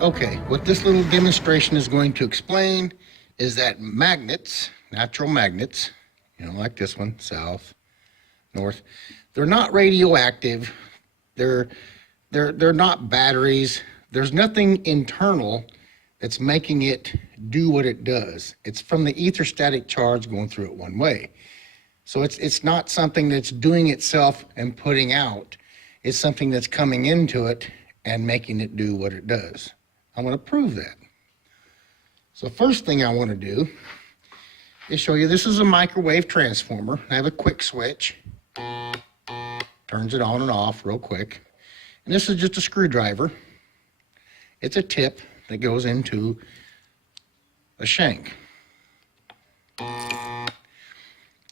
Okay, what this little demonstration is going to explain is that magnets, natural magnets, like this one, south, north, they're not radioactive. They're not batteries. There's nothing internal that's making it do what it does. It's from the etherstatic charge going through it one way. So it's not something that's doing itself and putting out. It's something that's coming into it and making it do what it does. I want to prove that. So first thing I want to do is show you, this is a microwave transformer. I have a quick switch. Turns it on and off real quick. And this is just a screwdriver. It's a tip that goes into a shank.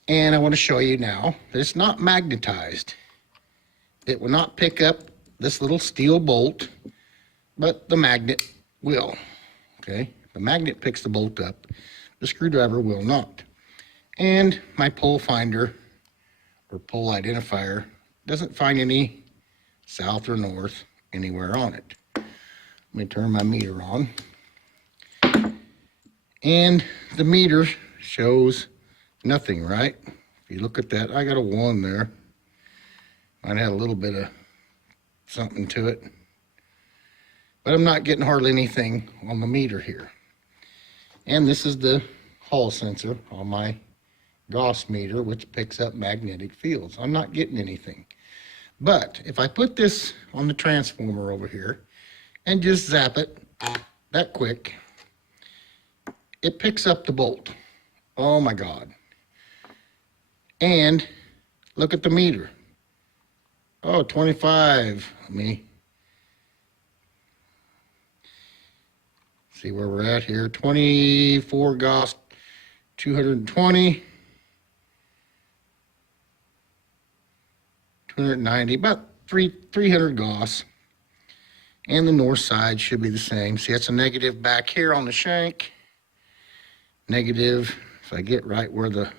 And I want to show you now that it's not magnetized. It will not pick up this little steel bolt, but the magnet will. Okay, the magnet picks the bolt up, the screwdriver will not. And my pole finder or pole identifier doesn't find any south or north anywhere on it. Let me turn my meter on. And the meter shows nothing, right? If you look at that, I got a 1 there. Might have a little bit of something to it. But I'm not getting hardly anything on the meter here. And this is the Hall sensor on my Gauss meter, which picks up magnetic fields. I'm not getting anything. But if I put this on the transformer over here and just zap it that quick, it picks up the bolt. Oh my God. And look at the meter. Oh, 25. Let me see where we're at here. 24 Gauss, 220, 290, about 300 Gauss. And the north side should be the same. See, that's a negative back here on the shank. Negative, if I get right where the,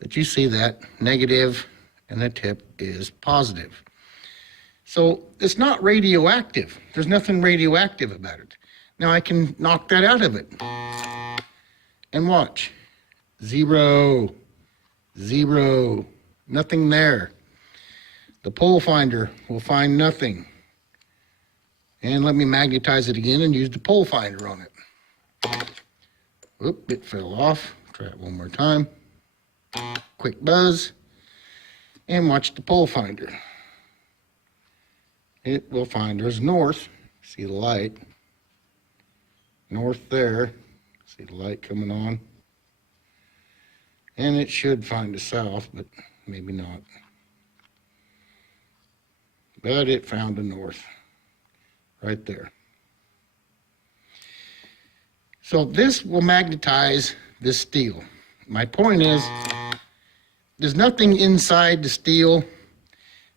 but you see that, negative, and the tip is positive. So it's not radioactive. There's nothing radioactive about it. Now I can knock that out of it. And watch. 0, 0, nothing there. The pole finder will find nothing. And let me magnetize it again and use the pole finder on it. Oop, it fell off. Try it one more time. Quick buzz. And watch the pole finder. It will find there's north. See the light. North there. See the light coming on. And it should find the south, but maybe not. But it found the north. Right there. So this will magnetize this steel. My point is, there's nothing inside the steel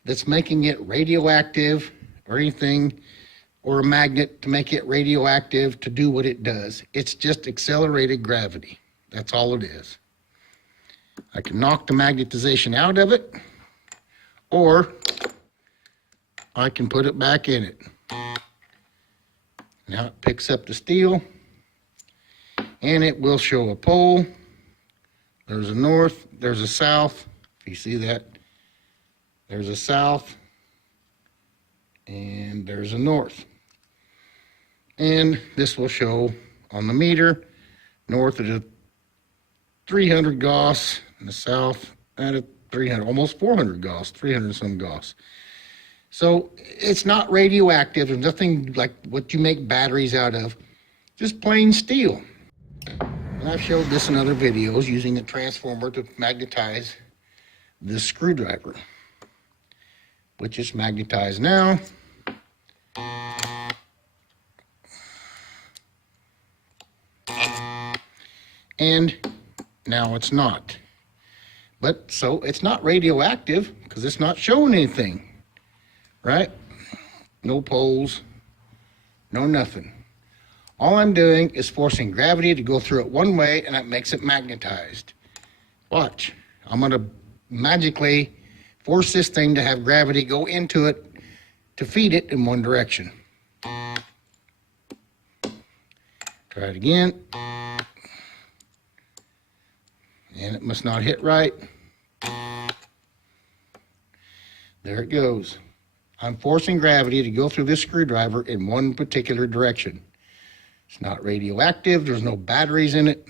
that's making it radioactive or anything, or a magnet to make it radioactive to do what it does. It's just accelerated gravity. That's all it is. I can knock the magnetization out of it, or I can put it back in it. Now it picks up the steel, and it will show a pole. There's a north, there's a south. If you see that, there's a south, and there's a north. And this will show on the meter, north at a 300 Gauss, and the south at a 300, almost 400 Gauss, 300 some Gauss. So it's not radioactive. There's nothing like what you make batteries out of, just plain steel. And I've showed this in other videos using a transformer to magnetize this screwdriver, which is magnetized now. And now it's not. But so it's not radioactive because it's not showing anything. Right? No poles, no nothing. All I'm doing is forcing gravity to go through it one way, and that makes it magnetized. Watch. I'm going to magically force this thing to have gravity go into it to feed it in one direction. Try it again. And it must not hit right. There it goes. I'm forcing gravity to go through this screwdriver in one particular direction. It's not radioactive. There's no batteries in it.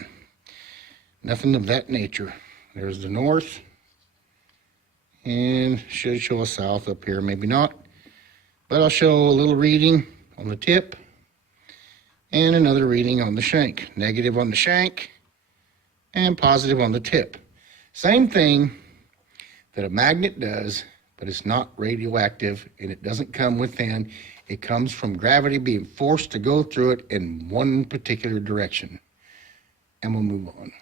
Nothing of that nature. There's the north. And should show a south up here. Maybe not. But I'll show a little reading on the tip. And another reading on the shank. Negative on the shank. And positive on the tip. Same thing that a magnet does. But it's not radioactive, and it doesn't come within. It comes from gravity being forced to go through it in one particular direction. And we'll move on.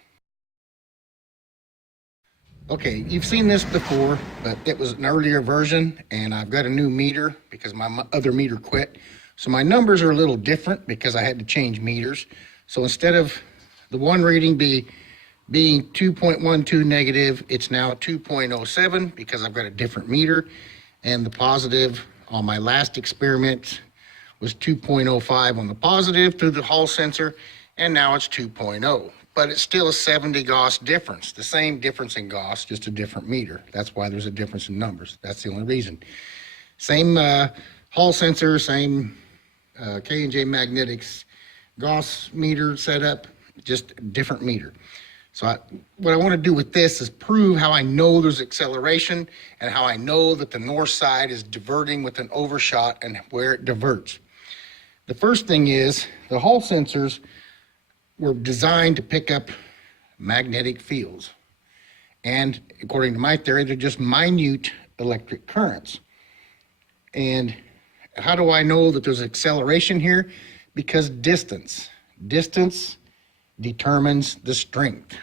Okay, you've seen this before, but it was an earlier version, and I've got a new meter because my other meter quit. So my numbers are a little different because I had to change meters. So instead of the one reading being 2.12 negative, it's now 2.07 because I've got a different meter. And the positive on my last experiment was 2.05 on the positive through the Hall sensor, and now it's 2.0. But it's still a 70 Gauss difference, the same difference in Gauss, just a different meter. That's why there's a difference in numbers. That's the only reason. Same Hall sensor, same K&J Magnetics Gauss meter setup, just a different meter. So what I want to do with this is prove how I know there's acceleration and how I know that the north side is diverting with an overshot and where it diverts. The first thing is the Hall sensors were designed to pick up magnetic fields. And according to my theory, they're just minute electric currents. And how do I know that there's acceleration here? Because distance determines the strength.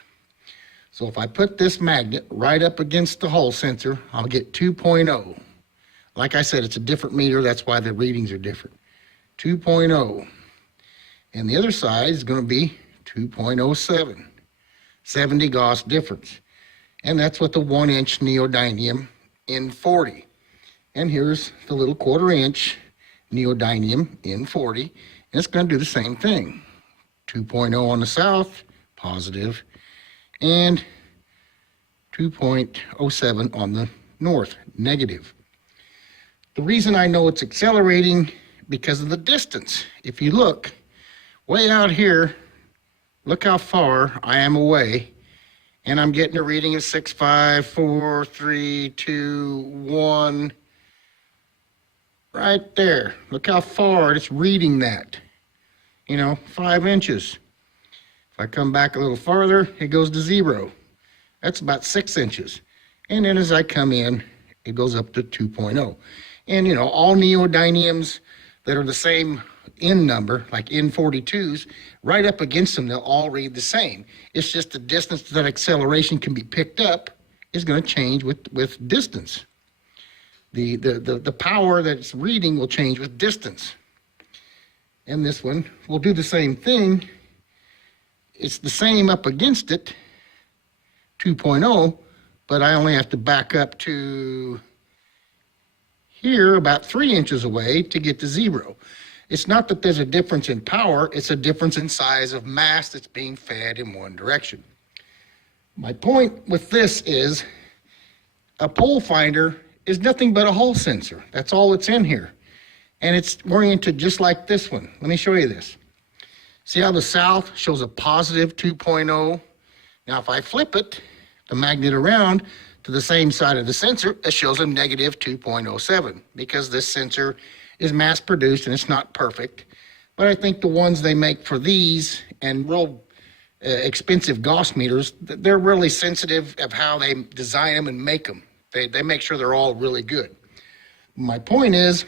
So if I put this magnet right up against the Hall sensor, I'll get 2.0. Like I said, it's a different meter. That's why the readings are different. 2.0. And the other side is going to be 2.07. 70 Gauss difference. And that's with the 1-inch neodymium N40. And here's the little 1/4-inch neodymium N40. And it's going to do the same thing. 2.0 on the south, positive, and 2.07 on the north, negative. The reason I know it's accelerating because of the distance. If you look way out here, look how far I am away, and I'm getting a reading of 6, 5, 4, 3, 2, 1, right there. Look how far it's reading that. 5 inches. If I come back a little farther, it goes to 0. That's about 6 inches. And then as I come in, it goes up to 2.0. And all neodymiums that are the same N number, like N42s, right up against them, they'll all read the same. It's just the distance that acceleration can be picked up is going to change with distance. The power that it's reading will change with distance. And this one will do the same thing. It's the same up against it, 2.0, but I only have to back up to here about 3 inches away to get to 0. It's not that there's a difference in power, it's a difference in size of mass that's being fed in one direction. My point with this is a pole finder is nothing but a Hall sensor. That's all it's in here. And it's oriented just like this one. Let me show you this. See how the south shows a positive 2.0? Now if I flip it, the magnet around to the same side of the sensor, it shows a negative 2.07 because this sensor is mass produced and it's not perfect. But I think the ones they make for these and real expensive Gauss meters, they're really sensitive of how they design them and make them. They make sure they're all really good. My point is,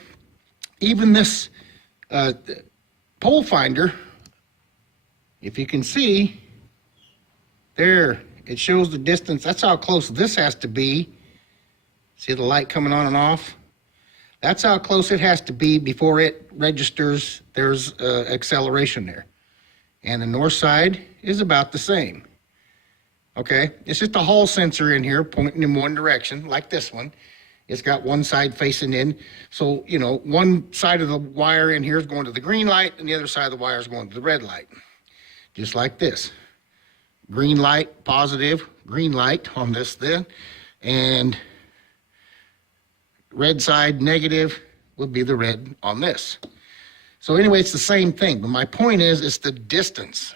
even this pole finder, if you can see, there, it shows the distance. That's how close this has to be. See the light coming on and off? That's how close it has to be before it registers there's acceleration there. And the north side is about the same. Okay, it's just a Hall sensor in here pointing in one direction, like this one. It's got one side facing in. So, you know, one side of the wire in here is going to the green light and the other side of the wire is going to the red light. Just like this. Green light, positive, green light on this then. And red side, negative, would be the red on this. So anyway, it's the same thing. But my point is, it's the distance.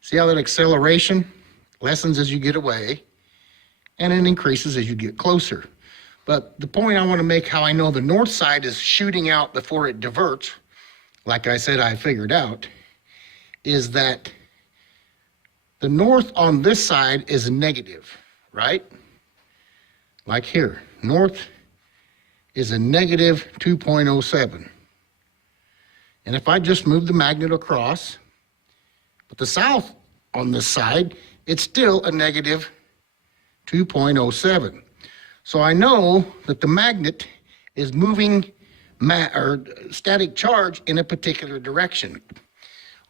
See how that acceleration lessens as you get away and it increases as you get closer. But the point I want to make, how I know the north side is shooting out before it diverts, like I said I figured out, is that the north on this side is negative, right? Like here, north is a negative 2.07. And if I just move the magnet across, but the south on this side, it's still a negative 2.07. So I know that the magnet is moving static charge in a particular direction.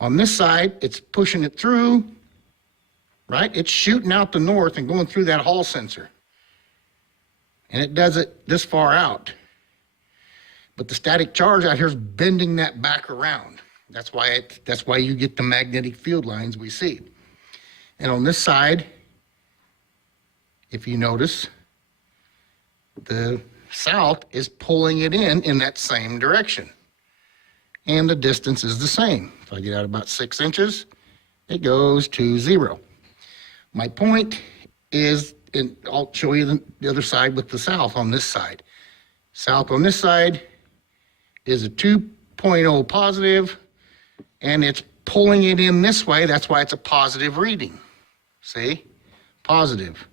On this side, it's pushing it through, right? It's shooting out the north and going through that Hall sensor. And it does it this far out. But the static charge out here is bending that back around. That's why you get the magnetic field lines we see. And on this side, if you notice, the south is pulling it in that same direction. And the distance is the same. If I get out about 6 inches, it goes to 0. My point is, and I'll show you the other side with the south on this side. South on this side is a 2.0 positive, and it's pulling it in this way. That's why it's a positive reading. See? Positive.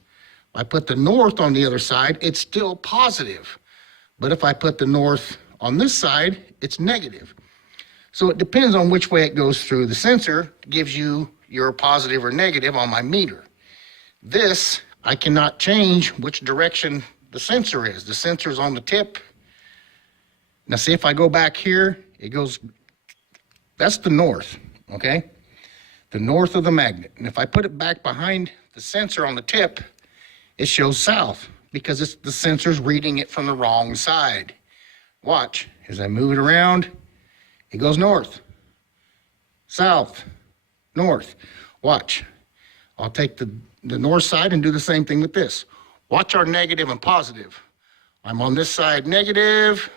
I put the north on the other side, it's still positive. But if I put the north on this side, it's negative. So it depends on which way it goes through. The sensor gives you your positive or negative on my meter. This, I cannot change which direction the sensor is. The sensor's on the tip. Now see, if I go back here, it goes, that's the north, okay? The north of the magnet. And if I put it back behind the sensor on the tip, it shows south because it's the sensor's reading it from the wrong side. Watch, as I move it around, it goes north, south, north. Watch, I'll take the north side and do the same thing with this. Watch our negative and positive. I'm on this side negative,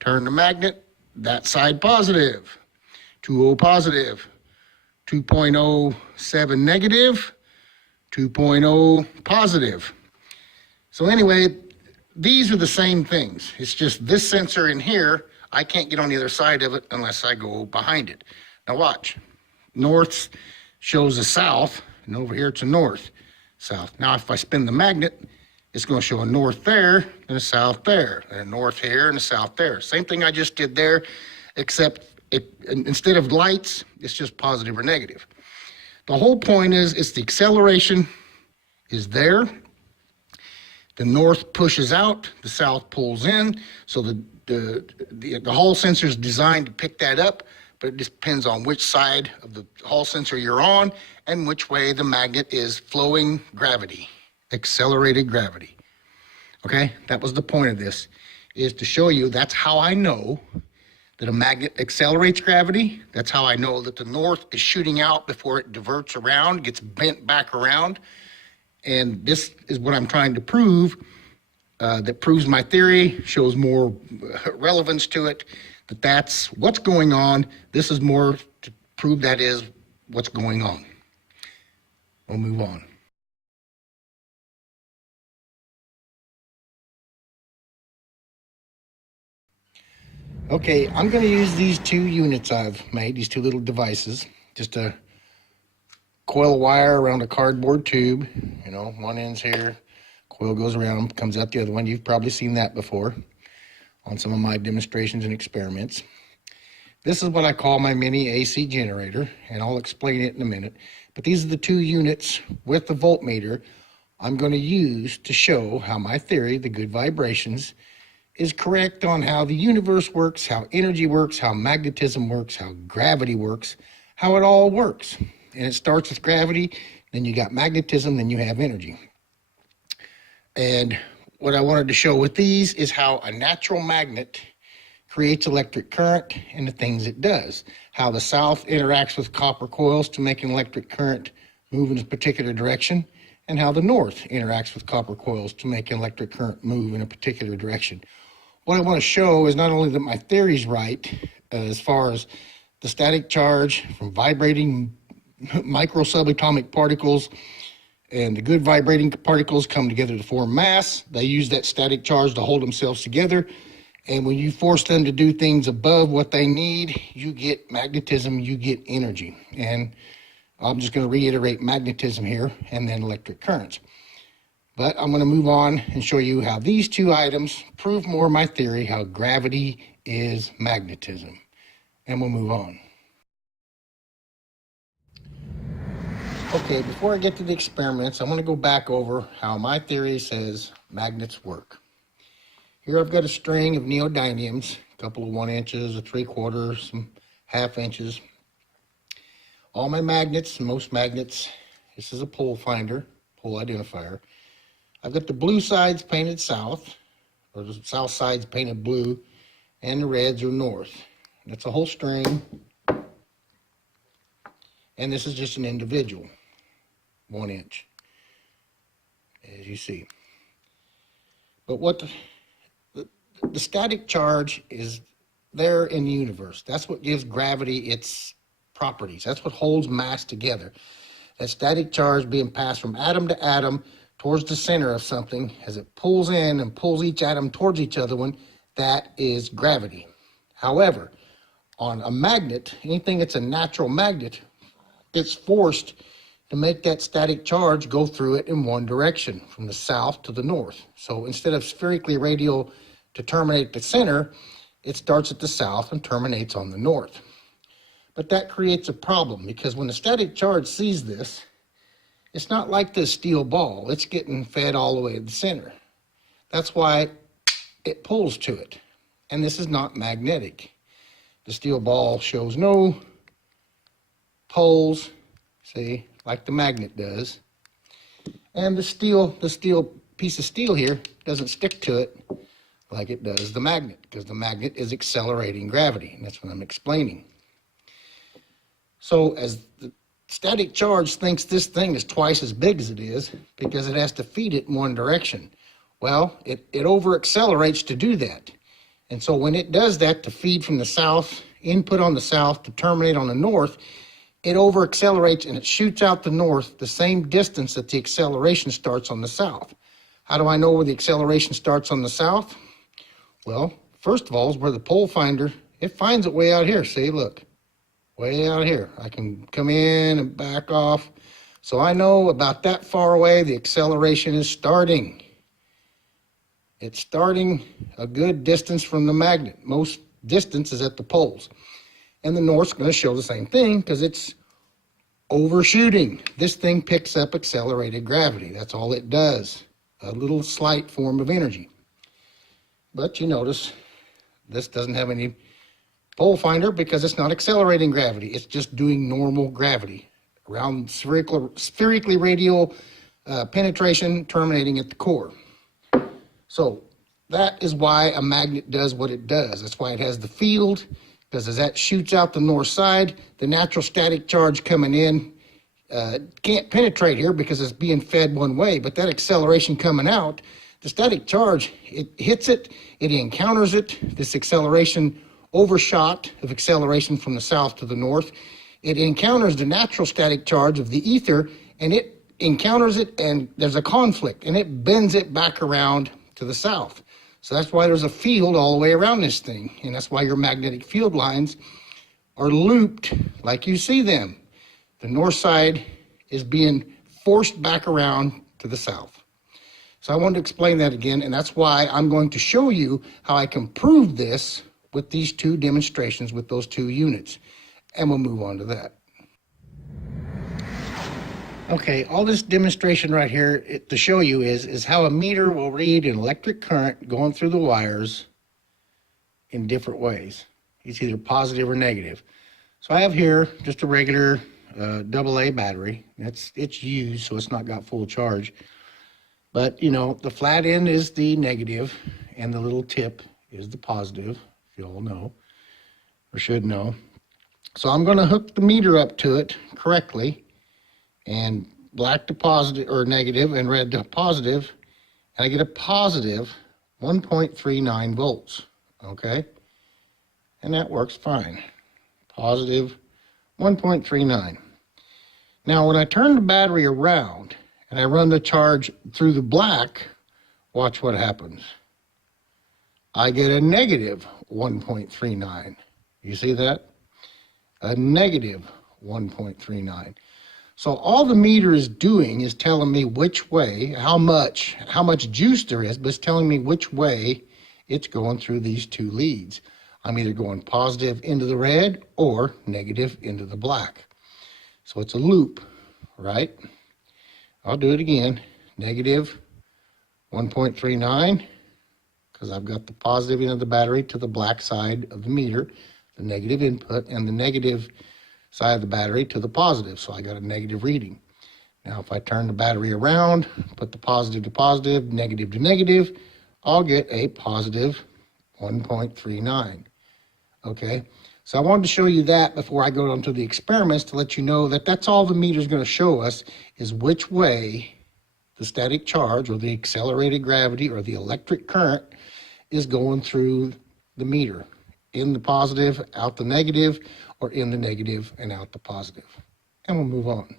turn the magnet, that side positive. 2.0 positive, 2.07 negative, 2.0 positive. So anyway, these are the same things. It's just this sensor in here, I can't get on the other side of it unless I go behind it. Now watch, north shows a south, and over here it's a north, south. Now if I spin the magnet, it's going to show a north there and a south there, and a north here and a south there. Same thing I just did there, except instead of lights, it's just positive or negative. The whole point is, it's the acceleration is there. The north pushes out, the south pulls in. So the Hall sensor is designed to pick that up, but it depends on which side of the Hall sensor you're on and which way the magnet is flowing gravity, accelerated gravity. Okay, that was the point of this, is to show you that's how I know that a magnet accelerates gravity. That's how I know that the north is shooting out before it diverts around, gets bent back around. And this is what I'm trying to prove, that proves my theory, shows more relevance to it, that's what's going on. This is more to prove that is what's going on. We'll move on. Okay, I'm going to use these two units I've made, these two little devices, just a coil of wire around a cardboard tube. You know, one end's here, coil goes around, comes out the other one. You've probably seen that before on some of my demonstrations and experiments. This is what I call my mini AC generator, and I'll explain it in a minute. But these are the two units with the voltmeter I'm going to use to show how my theory, the good vibrations, is correct on how the universe works, how energy works, how magnetism works, how gravity works, how it all works. And it starts with gravity, then you got magnetism, then you have energy. And what I wanted to show with these is how a natural magnet creates electric current and the things it does. How the south interacts with copper coils to make an electric current move in a particular direction, and how the north interacts with copper coils to make an electric current move in a particular direction. What I want to show is not only that my theory's right, as far as the static charge from vibrating micro subatomic particles and the good vibrating particles come together to form mass. They use that static charge to hold themselves together. And when you force them to do things above what they need, you get magnetism, you get energy. And I'm just going to reiterate magnetism here and then electric currents. But I'm going to move on and show you how these two items prove more my theory, how gravity is magnetism. And we'll move on. Okay, before I get to the experiments, I want to go back over how my theory says magnets work. Here I've got a string of neodymiums, a couple of 1 inches, a 3/4, some 1/2 inches. All my magnets, most magnets, this is a pole finder, pole identifier. I've got the blue sides painted south, or the south sides painted blue, and the reds are north. That's a whole string, and this is just an individual, 1 inch, as you see. But what the static charge is there in the universe. That's what gives gravity its properties. That's what holds mass together. That static charge being passed from atom to atom towards the center of something as it pulls in and pulls each atom towards each other one, that is gravity. However, on a magnet, anything that's a natural magnet, it's forced to make that static charge go through it in one direction, from the south to the north. So instead of spherically radial to terminate at the center, it starts at the south and terminates on the north. But that creates a problem, because when the static charge sees this, it's not like the steel ball. It's getting fed all the way to the center. That's why it pulls to it. And this is not magnetic. The steel ball shows no poles, see, like the magnet does. And the steel piece of steel here doesn't stick to it like it does the magnet, because the magnet is accelerating gravity, and that's what I'm explaining. So as the static charge thinks this thing is twice as big as it is, because it has to feed it in one direction. Well, it over accelerates to do that. And so when it does that to feed from the south, input on the south to terminate on the north, it over accelerates and it shoots out the north the same distance that the acceleration starts on the south. How do I know where the acceleration starts on the south? Well, first of all, is where the pole finder, it finds it way out here. See, look, way out here. I can come in and back off. So I know about that far away the acceleration is starting. It's starting a good distance from the magnet. Most distance is at the poles. And the north's going to show the same thing because it's overshooting. This thing picks up accelerated gravity. That's all it does. A little slight form of energy. But you notice this doesn't have any pole finder because it's not accelerating gravity. It's just doing normal gravity around spherically radial penetration terminating at the core. So that is why a magnet does what it does. That's why it has the field, because as that shoots out the north side, the natural static charge coming in can't penetrate here because it's being fed one way, but that acceleration coming out, the static charge, it hits it, it encounters it, this acceleration overshot of acceleration from the south to the north. It encounters the natural static charge of the ether, and it encounters it, and there's a conflict, and it bends it back around to the south. So that's why there's a field all the way around this thing, and that's why your magnetic field lines are looped like you see them. The north side is being forced back around to the south. So I wanted to explain that again, and that's why I'm going to show you how I can prove this with these two demonstrations with those two units. And we'll move on to that. Okay, all this demonstration right here to show you is how a meter will read an electric current going through the wires in different ways. It's either positive or negative. So I have here just a regular AA battery. It's used, so it's not got full charge. But, you know, the flat end is the negative and the little tip is the positive, if you all know or should know. So I'm going to hook the meter up to it correctly, and black to positive or negative and red to positive, and I get a positive 1.39 volts, okay? And that works fine. Positive 1.39. Now, when I turn the battery around and I run the charge through the black, watch what happens. I get a negative 1.39. You see that? A negative 1.39. So all the meter is doing is telling me which way, how much juice there is, but it's telling me which way it's going through these two leads. I'm either going positive into the red or negative into the black. So it's a loop, right? I'll do it again. Negative 1.39, because I've got the positive end of the battery to the black side of the meter, the negative input, and the negative side of the battery to the positive, so I got a negative reading. Now if I turn the battery around, put the positive to positive, negative to negative, I'll get a positive 1.39. Okay, so I wanted to show you that before I go on to the experiments, to let you know that that's all the meter is going to show us, is which way the static charge or the accelerated gravity or the electric current is going through the meter. In the positive, out the negative, or in the negative and out the positive. And we'll move on.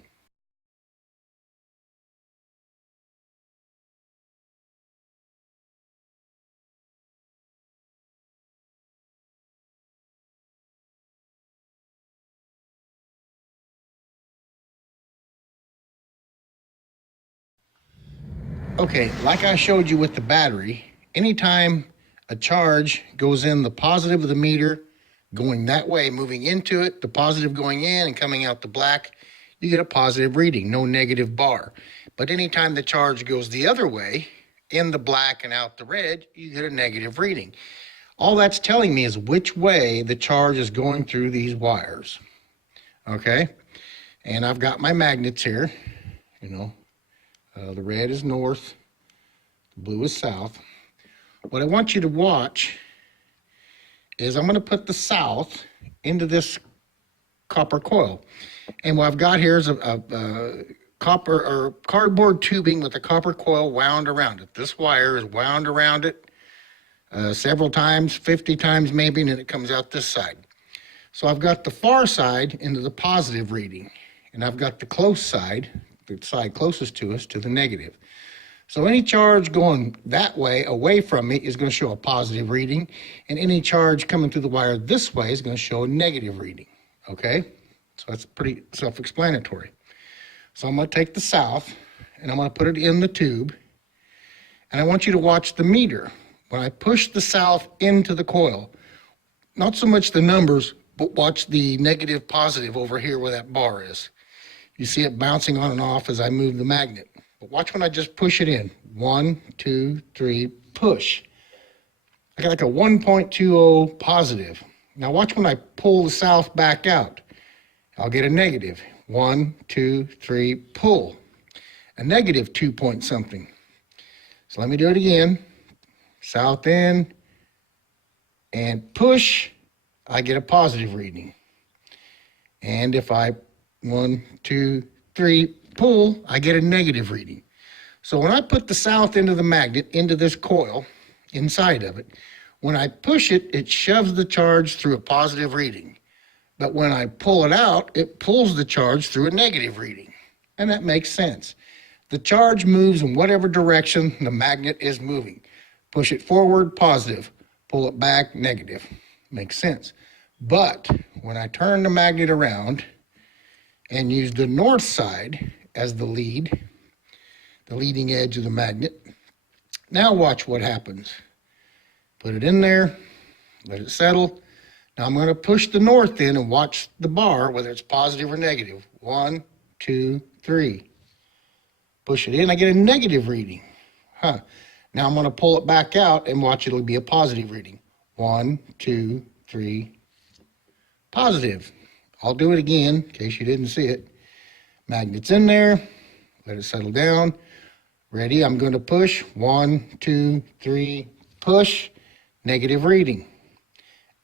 Okay, like I showed you with the battery, anytime a charge goes in the positive of the meter, going that way, moving into it, the positive going in and coming out the black, you get a positive reading, no negative bar. But anytime the charge goes the other way, in the black and out the red, you get a negative reading. All that's telling me is which way the charge is going through these wires. Okay? And I've got my magnets here, you know. The red is north, the blue is south. What I want you to watch is I'm going to put the south into this copper coil. And what I've got here is a copper or cardboard tubing with a copper coil wound around it. This wire is wound around it several times, 50 times maybe, and then it comes out this side. So I've got the far side into the positive reading, and I've got the close side, the side closest to us, to the negative. So any charge going that way, away from me, is going to show a positive reading, and any charge coming through the wire this way is going to show a negative reading, okay? So that's pretty self-explanatory. So I'm going to take the south, and I'm going to put it in the tube, and I want you to watch the meter. When I push the south into the coil, not so much the numbers, but watch the negative positive over here where that bar is. You see it bouncing on and off as I move the magnet. But watch when I just push it in. 1, 2, 3, push. I got like a 1.20 positive. Now watch when I pull the south back out. I'll get a negative. 1, 2, 3, pull. A negative 2 point something. So let me do it again. South in and push, I get a positive reading. And if I 1, 2, 3, pull, I get a negative reading. So when I put the south into the magnet, into this coil, inside of it, when I push it, it shoves the charge through a positive reading. But when I pull it out, it pulls the charge through a negative reading. And that makes sense. The charge moves in whatever direction the magnet is moving. Push it forward, positive. Pull it back, negative. Makes sense. But when I turn the magnet around and use the north side as the leading edge of the magnet, now watch what happens. Put it in there, let it settle. Now I'm going to push the north in and watch the bar, whether it's positive or negative. 1, 2, 3. Push it in, I get a negative reading. Now I'm going to pull it back out and watch it'll be a positive reading. 1, 2, 3, positive. I'll do it again in case you didn't see it. Magnet's in there, let it settle down. Ready? I'm going to push. 1, 2, 3, push. Negative reading.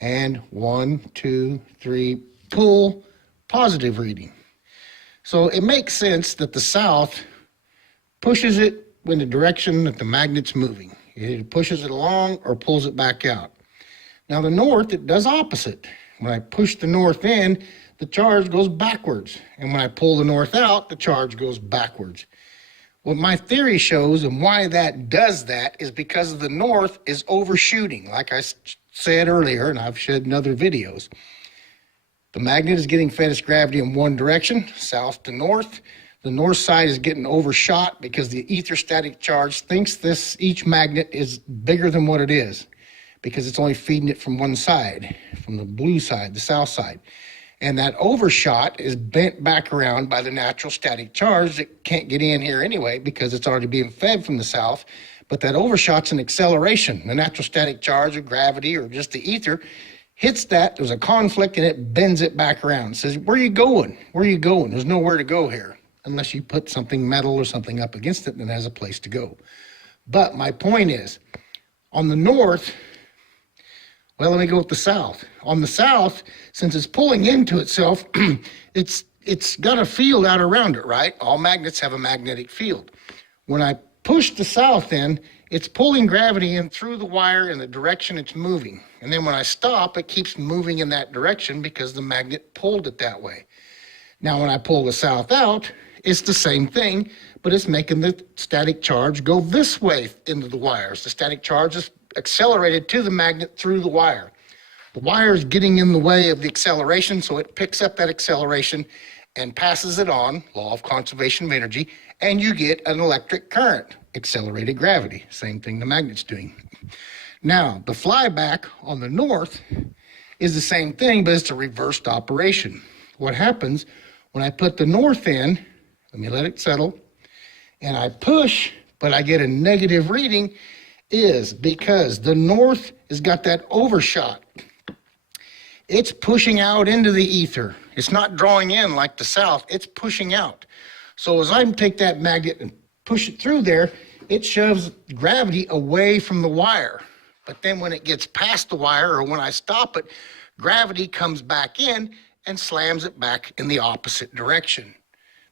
And 1, 2, 3, pull. Positive reading. So it makes sense that the south pushes it in the direction that the magnet's moving. It pushes it along or pulls it back out. Now the north, it does opposite. When I push the north in, the charge goes backwards. And when I pull the north out, the charge goes backwards. What my theory shows and why that does that is because the north is overshooting. Like I said earlier, and I've said in other videos, the magnet is getting fed its gravity in one direction, south to north. The north side is getting overshot because the etherstatic charge thinks each magnet is bigger than what it is because it's only feeding it from one side, from the blue side, the south side. And that overshot is bent back around by the natural static charge that can't get in here anyway because it's already being fed from the south. But that overshot's an acceleration. The natural static charge or gravity or just the ether hits that, there's a conflict, and it bends it back around. It says, where are you going? Where are you going? There's nowhere to go here unless you put something metal or something up against it and it has a place to go. But my point is, on the north, well, let me go with the south. On the south, since it's pulling into itself, it's got a field out around it, right? All magnets have a magnetic field. When I push the south in, it's pulling gravity in through the wire in the direction it's moving. And then when I stop, it keeps moving in that direction because the magnet pulled it that way. Now, when I pull the south out, it's the same thing, but it's making the static charge go this way into the wires. The static charge is accelerated to the magnet through the wire. The wire is getting in the way of the acceleration, so it picks up that acceleration and passes it on, law of conservation of energy, and you get an electric current, accelerated gravity, same thing the magnet's doing. Now, the flyback on the north is the same thing, but it's a reversed operation. What happens when I put the north in, let me let it settle, and I push, but I get a negative reading, is because the north has got that overshot. It's pushing out into the ether. It's not drawing in like the south, it's pushing out. So as I take that magnet and push it through there, it shoves gravity away from the wire. But then when it gets past the wire or when I stop it, gravity comes back in and slams it back in the opposite direction.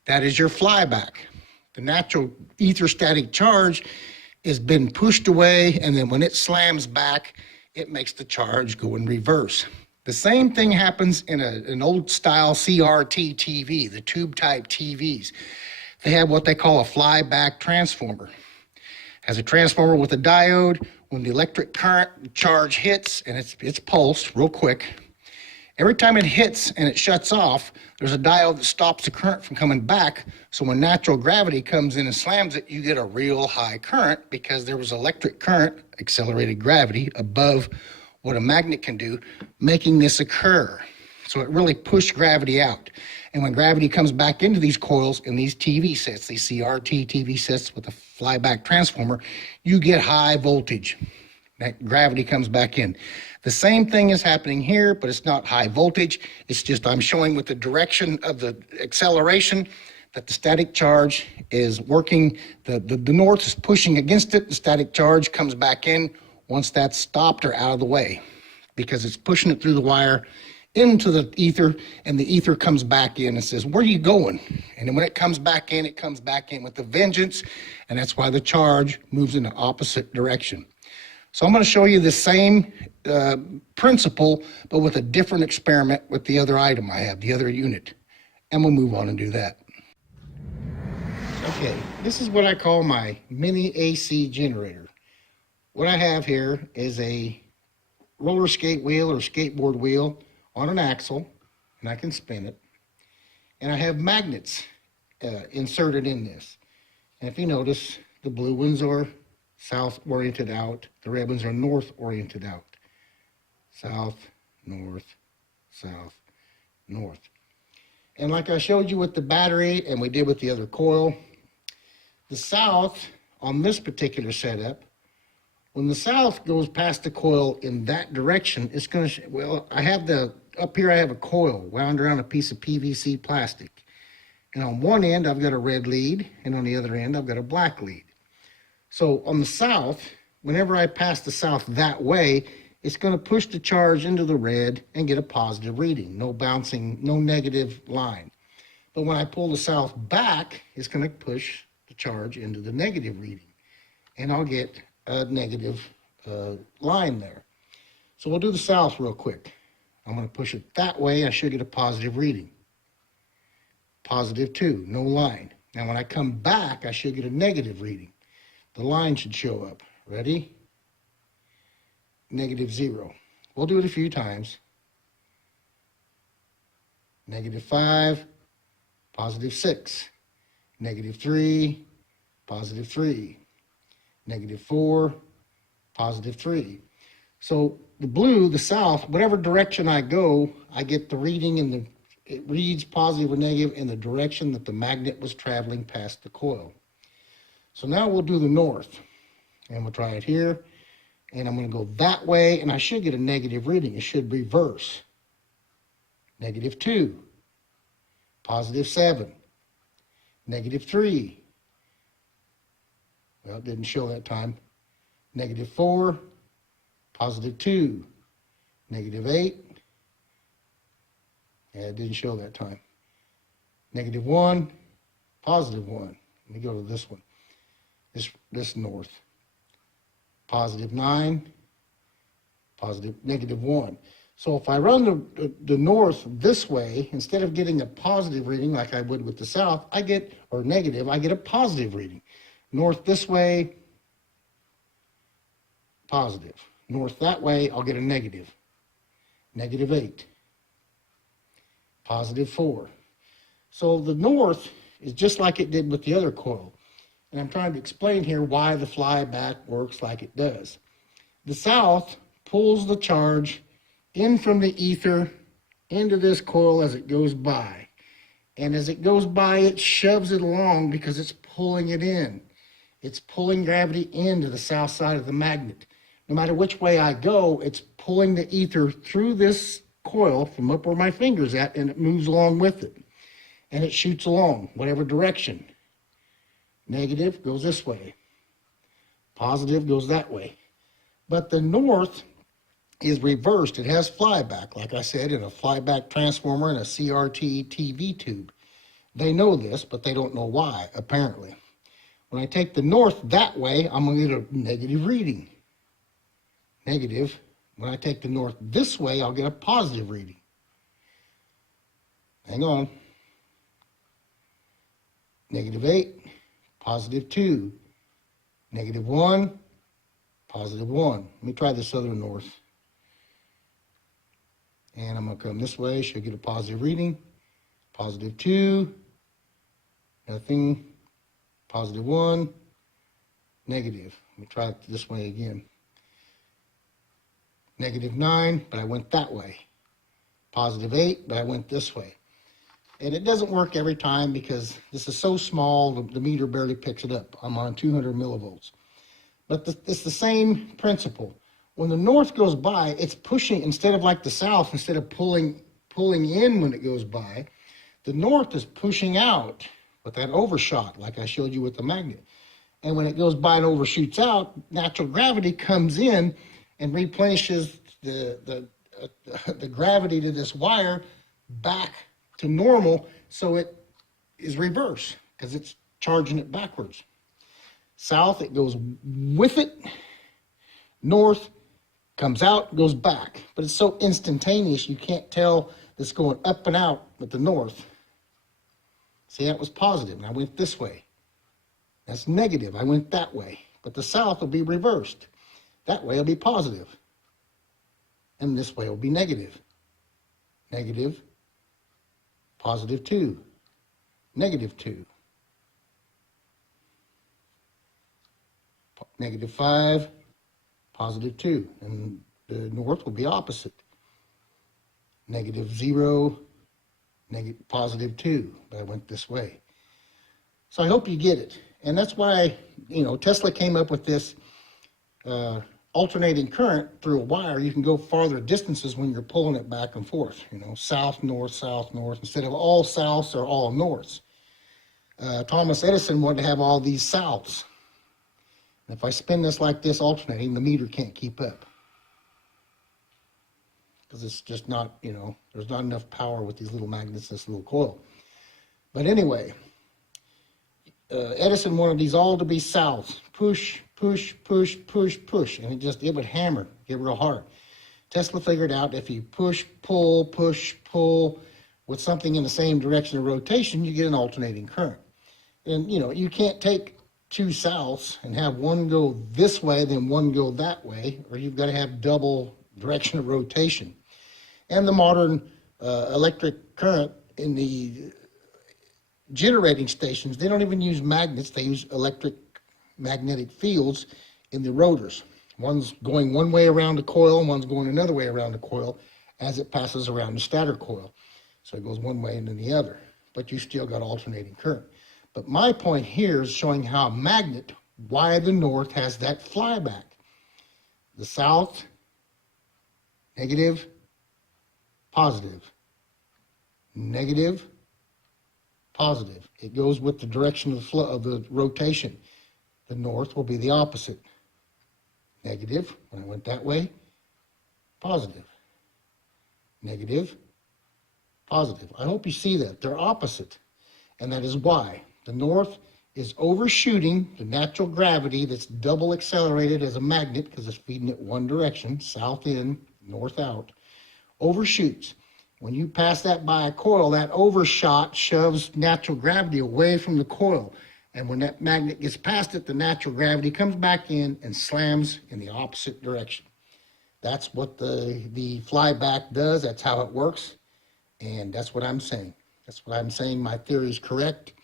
That is your flyback. The natural etherstatic charge has been pushed away, and then when it slams back, it makes the charge go in reverse. The same thing happens in an old style CRT TV, the tube type TVs. They have what they call a flyback transformer. Has a transformer with a diode. When the electric current charge hits, and it's pulsed real quick, every time it hits and it shuts off, there's a diode that stops the current from coming back. So when natural gravity comes in and slams it, you get a real high current because there was electric current, accelerated gravity, above what a magnet can do, making this occur. So it really pushed gravity out. And when gravity comes back into these coils in these TV sets, these CRT TV sets with a flyback transformer, you get high voltage. That gravity comes back in. The same thing is happening here, but it's not high voltage. It's just I'm showing with the direction of the acceleration that the static charge is working. The north is pushing against it. The static charge comes back in once that's stopped or out of the way because it's pushing it through the wire into the ether, and the ether comes back in and says, where are you going? And then when it comes back in with a vengeance, and that's why the charge moves in the opposite direction. So I'm going to show you the same principle, but with a different experiment with the other item I have, the other unit. And we'll move on and do that. Okay, this is what I call my mini AC generator. What I have here is a roller skate wheel or skateboard wheel on an axle, and I can spin it. And I have magnets inserted in this. And if you notice, the blue ones are south oriented out, the red ones are north oriented out. South, north, south, north. And like I showed you with the battery and we did with the other coil, the south on this particular setup, when the south goes past the coil in that direction, it's going to, well, up here I have a coil wound around a piece of PVC plastic. And on one end, I've got a red lead, and on the other end, I've got a black lead. So on the south, whenever I pass the south that way, it's going to push the charge into the red and get a positive reading. No bouncing, no negative line. But when I pull the south back, it's going to push the charge into the negative reading. And I'll get a negative line there. So we'll do the south real quick. I'm going to push it that way. I should get a positive reading. +2, no line. Now when I come back, I should get a negative reading. The line should show up. Ready? -0. We'll do it a few times. -5, +6, -3, +3, -4, +3. So the blue, the south, whatever direction I go, I get the reading and it reads positive or negative in the direction that the magnet was traveling past the coil. So now we'll do the north, and we'll try it here, and I'm going to go that way, and I should get a negative reading. It should reverse. -2, +7, -3. Well, it didn't show that time. -4, +2, -8. Yeah, it didn't show that time. -1, +1. Let me go to this one. This north. +9, -1. So if I run the north this way, instead of getting a positive reading like I would with the south, I get a positive reading. North this way, positive. North that way, I'll get a negative. -8. +4. So the north is just like it did with the other coil. And I'm trying to explain here why the FlyBack works like it does. The south pulls the charge in from the ether into this coil as it goes by. And as it goes by, it shoves it along because it's pulling it in. It's pulling gravity into the south side of the magnet. No matter which way I go, it's pulling the ether through this coil from up where my finger's at, and it moves along with it. And it shoots along, whatever direction. Negative goes this way. Positive goes that way. But the north is reversed. It has FlyBack, like I said, in a FlyBack transformer and a CRT TV tube. They know this, but they don't know why, apparently. When I take the north that way, I'm going to get a negative reading. Negative. When I take the north this way, I'll get a positive reading. Hang on. -8, +2, -1, +1. Let me try this other north. And I'm going to come this way, should get a positive reading. +2, nothing, +1, negative. Let me try it this way again. -9, but I went that way. +8, but I went this way. And it doesn't work every time because this is so small, the meter barely picks it up. I'm on 200 millivolts. But it's the same principle. When the north goes by, it's pushing, instead of like the south, instead of pulling in when it goes by, the north is pushing out with that overshot, like I showed you with the magnet. And when it goes by and overshoots out, natural gravity comes in and replenishes the gravity to this wire back to normal, so it is reverse because it's charging it backwards. South, it goes with it. North comes out, goes back. But it's so instantaneous, you can't tell it's going up and out with the north. See, that was positive, and I went this way. That's negative, I went that way. But the south will be reversed. That way will be positive. And this way will be negative. Negative, +2, -2. -5, +2. And the north will be opposite. -0, +2. But I went this way. So I hope you get it. And that's why, Tesla came up with this alternating current through a wire. You can go farther distances when you're pulling it back and forth, south, north, instead of all souths or all norths. Thomas Edison wanted to have all these souths. If I spin this like this, alternating, the meter can't keep up. Because it's just not, you know, there's not enough power with these little magnets, this little coil. But anyway, Edison wanted these all to be south. Push, push, push, push, push. And it would hammer, get real hard. Tesla figured out if you push, pull with something in the same direction of rotation, you get an alternating current. And, you know, you can't take two souths and have one go this way, then one go that way, or you've got to have double direction of rotation. And the modern electric current in the generating stations, they don't even use magnets, they use electric magnetic fields in the rotors. One's going one way around the coil, and one's going another way around the coil as it passes around the stator coil. So it goes one way and then the other, but you still got alternating current. But my point here is showing how a magnet, why the north has that flyback. The south, negative, positive, negative, positive. It goes with the direction of the flow of the rotation. The north will be the opposite. Negative, when I went that way, positive. Negative, positive. I hope you see that. They're opposite. And that is why. The north is overshooting the natural gravity that's double accelerated as a magnet because it's feeding it one direction, south in, north out. Overshoots. When you pass that by a coil, that overshot shoves natural gravity away from the coil. And when that magnet gets past it, the natural gravity comes back in and slams in the opposite direction. That's what the flyback does. That's how it works. And that's what I'm saying. That's what I'm saying. My theory is correct.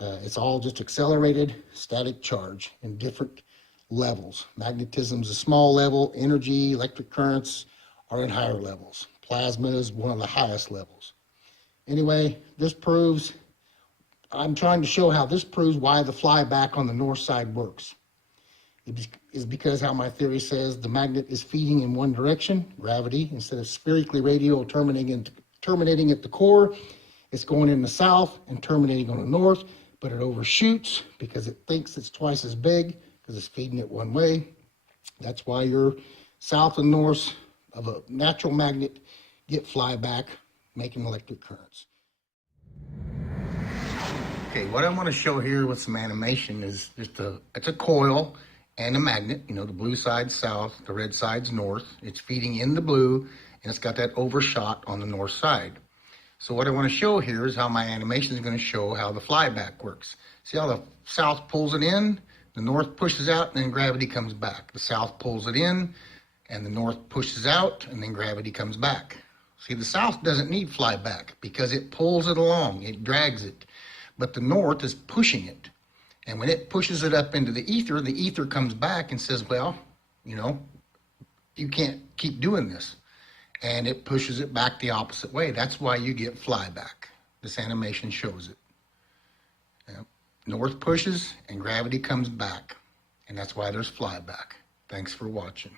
It's all just accelerated static charge in different levels. Magnetism is a small level. Energy, electric currents are in higher levels. Plasma is one of the highest levels. Anyway, this proves, I'm trying to show how this proves why the flyback on the north side works. It is because how my theory says the magnet is feeding in one direction, gravity, instead of spherically radial terminating at the core, it's going in the south and terminating on the north, but it overshoots because it thinks it's twice as big because it's feeding it one way. That's why your south and north of a natural magnet get flyback, making electric currents. Okay, what I want to show here with some animation is just it's a coil and a magnet. You know, the blue side's south, the red side's north. It's feeding in the blue, and it's got that overshot on the north side. So what I want to show here is how my animation is going to show how the flyback works. See how the south pulls it in, the north pushes out, and then gravity comes back. The south pulls it in, and the north pushes out, and then gravity comes back. See, the south doesn't need flyback because it pulls it along, it drags it. But the north is pushing it. And when it pushes it up into the ether comes back and says, well, you know, you can't keep doing this. And it pushes it back the opposite way. That's why you get flyback. This animation shows it. Yep. North pushes and gravity comes back. And that's why there's flyback. Thanks for watching.